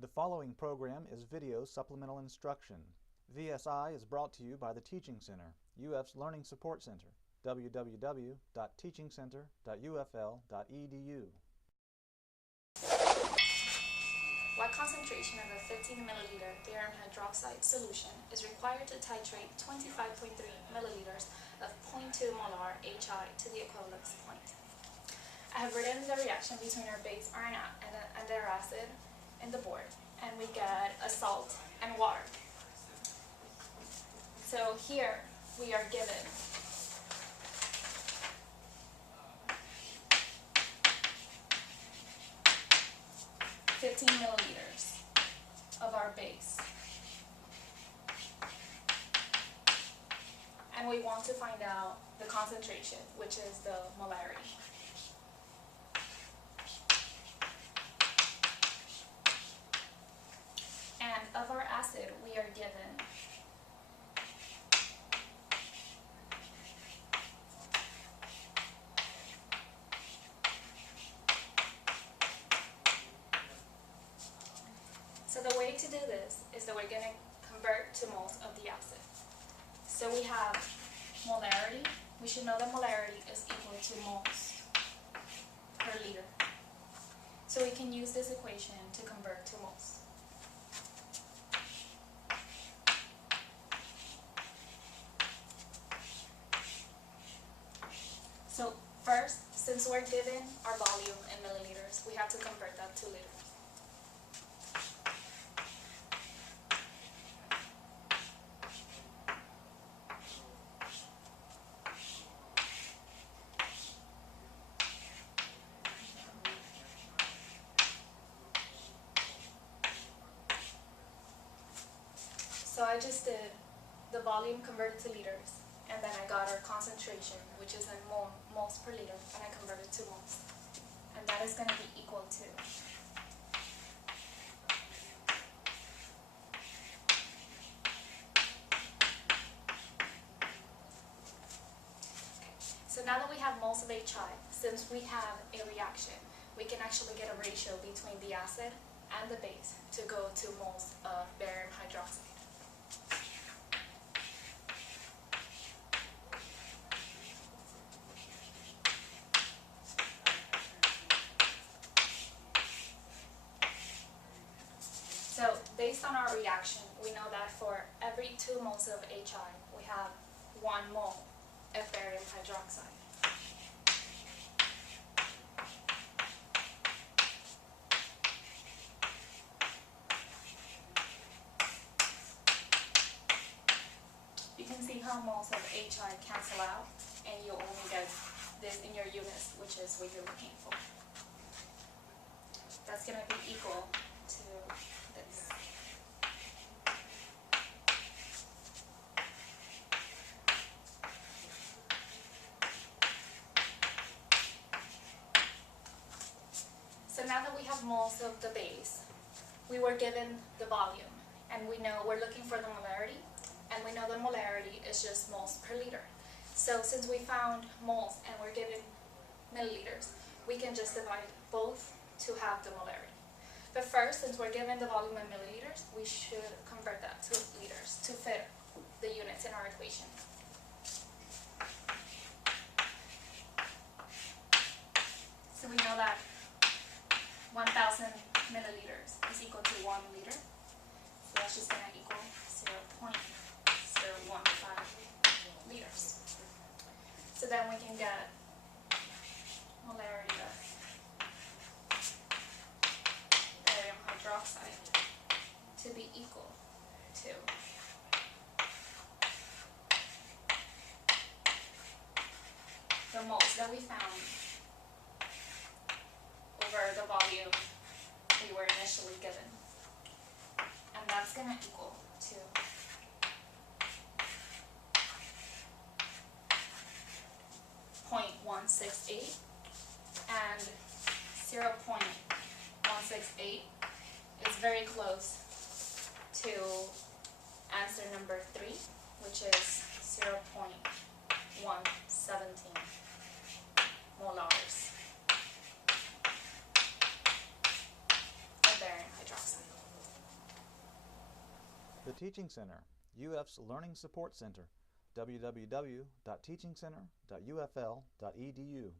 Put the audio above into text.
The following program is video supplemental instruction. VSI is brought to you by the Teaching Center, UF's Learning Support Center, www.teachingcenter.ufl.edu. What concentration of a 15 milliliter barium hydroxide solution is required to titrate 25.3 milliliters of 0.2 molar HI to the equivalence point? I have written the reaction between our base iron and their acid in the board, and we get a salt and water. So here we are given $15 milliliters of our base, and we want to find out the concentration, which is the molarity. And of our acid, we are given so the way to do this is that we're going to convert to moles of the acid. So we have molarity. We should know that molarity is equal to moles per liter. So we can use this equation to convert to moles. So first, since we're given our volume in milliliters, we have to convert that to liters. So I just did the volume converted to liters, and then I got our concentration, which is in moles per liter, and I converted to moles. And that is going to be equal to So now that we have moles of HI, since we have a reaction, we can actually get a ratio between the acid and the base to go to moles of barium hydroxide. So based on our reaction, we know that for every 2 moles of HI, we have 1 mole of barium hydroxide. You can see how moles of HI cancel out, and you only get this in your units, which is what you're looking for. That's going to be equal to this. So now that we have moles of the base, we were given the volume, and we know we're looking for the molarity, and we know the molarity is just moles per liter. So since we found moles and we're given milliliters, we can just divide both to have the molarity. But first, since we're given the volume in milliliters, we should convert that to liters to fit the units in our equation. So we know that 1,000 milliliters is equal to 1 liter. So that's just going to equal 0.015 liters. So then we can get molarity of barium hydroxide to be equal to the moles that we found over the volume we were initially given. And that's going to equal to 0.168, and 0.168 is very close to answer number 3, which is 0.117 molars of barium hydroxide. The Teaching Center, UF's Learning Support Center, www.teachingcenter.ufl.edu.